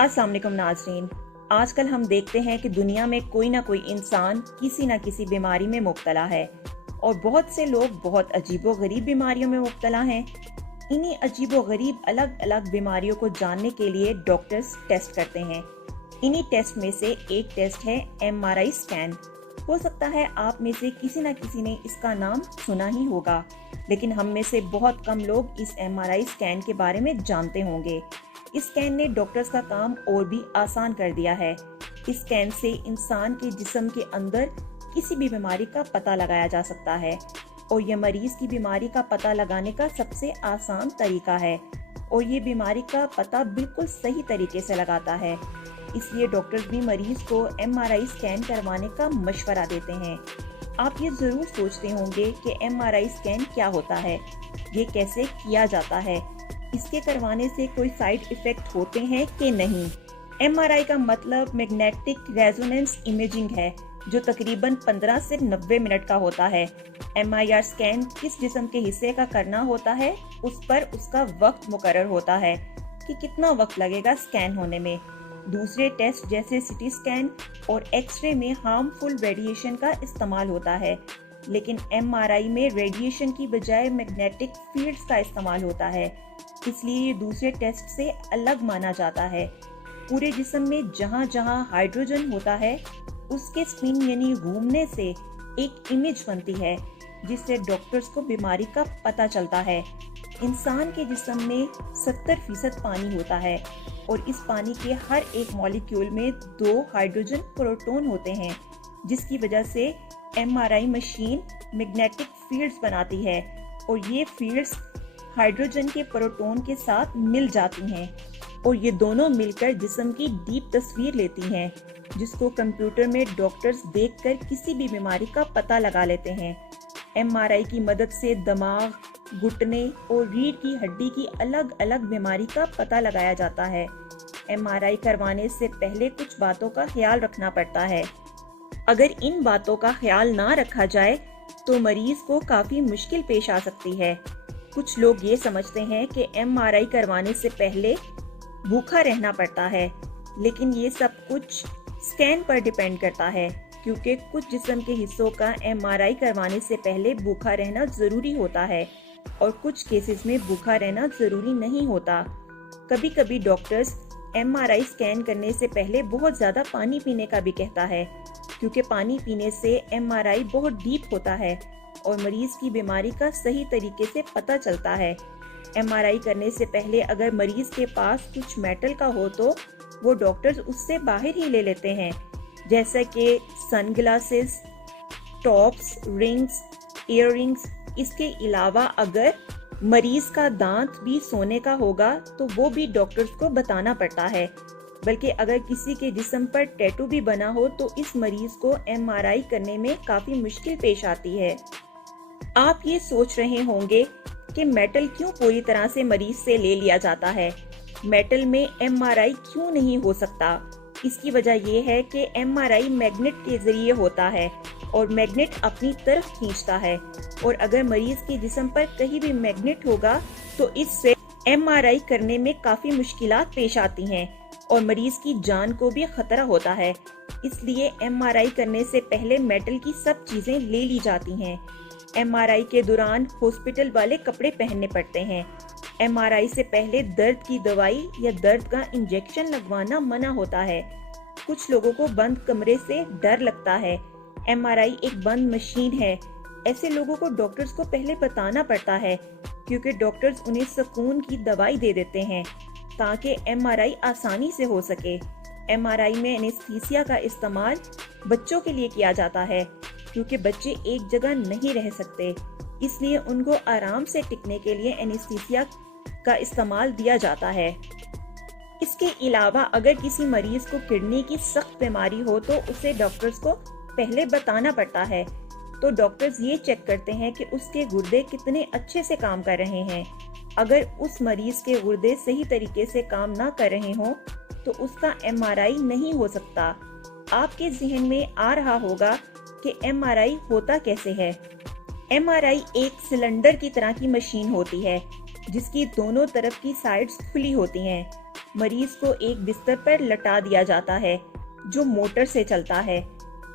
अस्सलाम वालेकुम नाज़रीन। आजकल हम देखते हैं कि दुनिया में कोई ना कोई इंसान किसी ना किसी बीमारी में मुब्तला है और बहुत से लोग बहुत अजीबो-गरीब बीमारियों में मुब्तला हैं। इन्हीं अजीबो-गरीब अलग अलग बीमारियों को जानने के लिए डॉक्टर्स टेस्ट करते हैं। इन्हीं टेस्ट में से एक टेस्ट है MRI स्कैन। हो सकता है आप में से किसी न किसी ने इसका नाम सुना ही होगा, लेकिन हम में से बहुत कम लोग इस MRI स्कैन के बारे में जानते होंगे। इस स्कैन ने डॉक्टर्स का काम और भी आसान कर दिया है। इस स्कैन से इंसान के जिस्म के अंदर किसी भी बीमारी का पता लगाया जा सकता है और ये मरीज की बीमारी का पता लगाने का सबसे आसान तरीका है और ये बीमारी का पता बिल्कुल सही तरीके से लगाता है। इसलिए डॉक्टर्स भी मरीज को MRI स्कैन करवाने का मशवरा देते हैं। आप ये जरूर सोचते होंगे कि MRI स्कैन क्या होता है, ये कैसे किया जाता है, इसके करवाने से कोई साइड इफेक्ट होते हैं कि नहीं। MRI का मतलब मैग्नेटिक रेजोनेंस इमेजिंग है, जो तकरीबन 15 से 90 मिनट का होता है। MRI स्कैन किस जिस्म के हिस्से का करना होता है, उस पर उसका वक्त मुकर्रर होता है कि कितना वक्त लगेगा स्कैन होने में। दूसरे टेस्ट जैसे सिटी स्कैन और एक्सरे में हार्मफुल रेडिएशन का इस्तेमाल होता है, लेकिन MRI में रेडिएशन की बजाय मैग्नेटिक फील्ड्स का इस्तेमाल होता है, इसलिए ये दूसरे टेस्ट से अलग माना जाता है। पूरे जिस्म में जहाँ जहाँ हाइड्रोजन होता है, उसके स्पिन यानी घूमने से एक इमेज बनती है, जिससे डॉक्टर्स को बीमारी का पता चलता है। इंसान के जिस्म में 70% पानी होता है और इस पानी के हर एक मॉलिक्यूल में 2 हाइड्रोजन प्रोटॉन होते हैं, जिसकी वजह से MRI मशीन मैग्नेटिक फील्ड्स बनाती है और ये फील्ड्स हाइड्रोजन के प्रोटॉन के साथ मिल जाती हैं और ये दोनों मिलकर जिस्म की डीप तस्वीर लेती हैं, जिसको कंप्यूटर में डॉक्टर्स देखकर किसी भी बीमारी का पता लगा लेते हैं। MRI की मदद से दिमाग, घुटने और रीढ़ की हड्डी की अलग अलग बीमारी का पता लगाया जाता है। MRI करवाने से पहले कुछ बातों का ख्याल रखना पड़ता है। अगर इन बातों का ख्याल ना रखा जाए तो मरीज को काफी मुश्किल पेश आ सकती है। कुछ लोग ये समझते हैं कि MRI करवाने से पहले भूखा रहना पड़ता है, लेकिन ये सब कुछ स्कैन पर डिपेंड करता है, क्योंकि कुछ जिस्म के हिस्सों का MRI करवाने से पहले भूखा रहना जरूरी होता है और कुछ केसेस में भूखा रहना जरूरी नहीं होता। कभी कभी डॉक्टर्स MRI स्कैन करने से पहले बहुत ज्यादा पानी पीने का भी कहता है, क्योंकि पानी पीने से MRI बहुत डीप होता है और मरीज की बीमारी का सही तरीके से पता चलता है। MRI करने से पहले अगर मरीज के पास कुछ मेटल का हो तो वो डॉक्टर्स उससे बाहर ही ले लेते हैं, जैसे कि सनग्लासेस, टॉप्स, रिंग्स, इयररिंग्स। इसके अलावा अगर मरीज का दांत भी सोने का होगा तो वो भी डॉक्टर्स को बताना पड़ता है। बल्कि अगर किसी के जिस्म पर टैटू भी बना हो तो इस मरीज को MRI करने में काफी मुश्किल पेश आती है। आप ये सोच रहे होंगे कि मेटल क्यों पूरी तरह से मरीज से ले लिया जाता है, मेटल में MRI क्यों नहीं हो सकता। इसकी वजह ये है कि MRI मैग्नेट के जरिए होता है और मैग्नेट अपनी तरफ खींचता है, और अगर मरीज के जिस्म पर कहीं भी मैग्नेट होगा तो इससे MRI करने में काफी मुश्किलात पेश आती हैं और मरीज की जान को भी खतरा होता है। इसलिए MRI करने से पहले मेटल की सब चीजें ले ली जाती हैं। MRI के दौरान हॉस्पिटल वाले कपड़े पहनने पड़ते हैं। MRI से पहले दर्द की दवाई या दर्द का इंजेक्शन लगवाना मना होता है। कुछ लोगों को बंद कमरे से डर लगता है। MRI एक बंद मशीन है। ऐसे लोगों को डॉक्टर्स को पहले बताना पड़ता है, क्योंकि डॉक्टर्स उन्हें सुकून की दवाई दे देते हैं ताकि MRI आसानी से हो सके। MRI में एनेस्थीसिया का इस्तेमाल बच्चों के लिए किया जाता है, क्योंकि बच्चे एक जगह नहीं रह सकते, इसलिए उनको आराम से टिकने के लिए एनेस्थीसिया का इस्तेमाल दिया जाता है। इसके अलावा अगर किसी मरीज को किडनी की सख्त बीमारी हो तो उसे डॉक्टर्स को पहले बताना पड़ता है। तो डॉक्टर्स ये चेक करते हैं कि उसके गुर्दे कितने अच्छे से काम कर रहे हैं। अगर उस मरीज के गुर्दे सही तरीके से काम ना कर रहे हों तो उसका MRI नहीं हो सकता। आपके जहन में आ रहा होगा कि MRI होता कैसे है। MRI एक सिलेंडर की तरह की मशीन होती है, जिसकी दोनों तरफ की साइड्स खुली होती हैं। मरीज को एक बिस्तर पर लटा दिया जाता है जो मोटर से चलता है।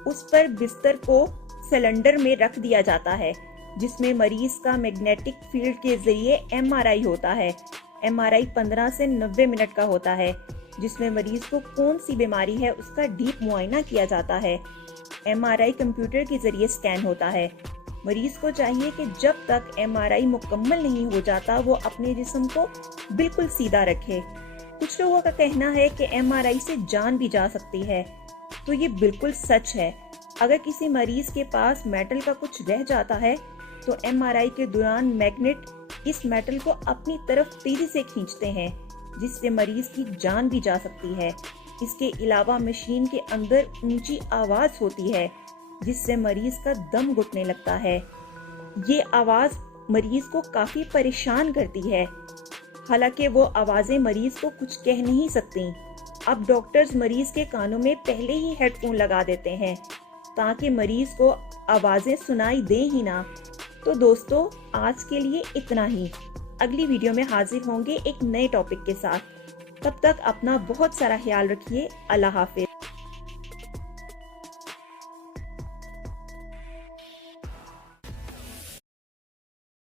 उस पर बिस्तर को सिलेंडर में रख दिया जाता है जिसमें मरीज का मैग्नेटिक फील्ड के जरिए एमआरआई होता है। एमआरआई 15 से 90 मिनट का होता है जिसमें मरीज को कौन सी बीमारी है उसका डीप मुआयना किया जाता है। एमआरआई कंप्यूटर के जरिए स्कैन होता है। मरीज को चाहिए कि जब तक एमआरआई मुकम्मल नहीं हो जाता वो अपने जिस्म को बिल्कुल सीधा रखे। कुछ लोगों का कहना है कि एमआरआई से जान भी जा सकती है, तो ये बिल्कुल सच है। अगर किसी मरीज के पास मेटल का कुछ रह जाता है तो एमआरआई के दौरान मैग्नेट इस मेटल को अपनी तरफ तेजी से खींचते हैं जिससे मरीज की जान भी जा सकती है। इसके अलावा मशीन के अंदर ऊंची आवाज होती है जिससे मरीज का दम घुटने लगता है। ये आवाज मरीज को काफी परेशान करती है, हालांकि वो आवाजें मरीज को कुछ कह नहीं सकती। अब डॉक्टर्स मरीज के कानों में पहले ही हेडफोन लगा देते हैं ताकि मरीज को आवाजें सुनाई दे ही ना। तो दोस्तों, आज के लिए इतना ही। अगली वीडियो में हाजिर होंगे एक नए टॉपिक के साथ। तब तक अपना बहुत सारा ख्याल रखिए। अल्लाह हाफिज।